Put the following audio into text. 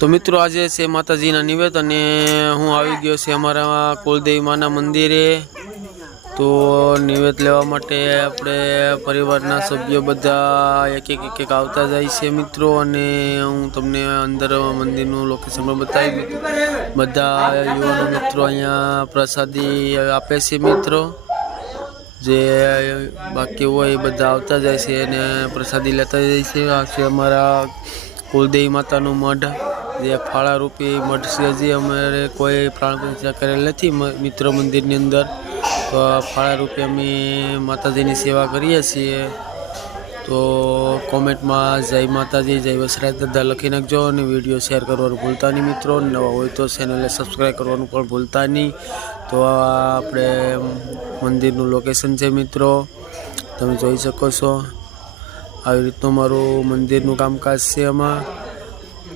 तो मित्रों आज से माताजीना निवेद अने हूँ आई गयो से अमरा कुलदेवी माना मंदिरे। तो निवेद लेवा माटे आपणे परिवारना सभ्यो बधा एक एक एक आवता जाय छे मित्रों। अने हूँ तमने अंदर मंदिरनुं लोकेशन पण बतावी। बधा युवानो मित्रों अहींया प्रसादी आपे छे मित्रों। जे बाकी होय बधा आवता जाय छे अने प्रसादी लेता जाय छे। आ छे अमारा कुलदेवी मातानुं मठ, जे फाळा रूपी मठ छे। जे अमारे कोई प्राण प्रतिष्ठा करेल नथी मित्रों मंदिरनी अंदर। तो फाळा रूपी अमे माताजीनी सेवा करीए छीए। तो कॉमेंट में जय माताजी जय वसराज दादा लखी नाखजो और वीडियो शेर करवानुं भूलता नहीं मित्रों। नवा होय तो चेनल सब्सक्राइब करवानुं पण भूलता नहीं। तो आपणे मंदिरनुं लोकेशन छे मित्रों, तमे जोई शको छो। આવી રીતનું મારું મંદિરનું કામકાજ છે આમાં।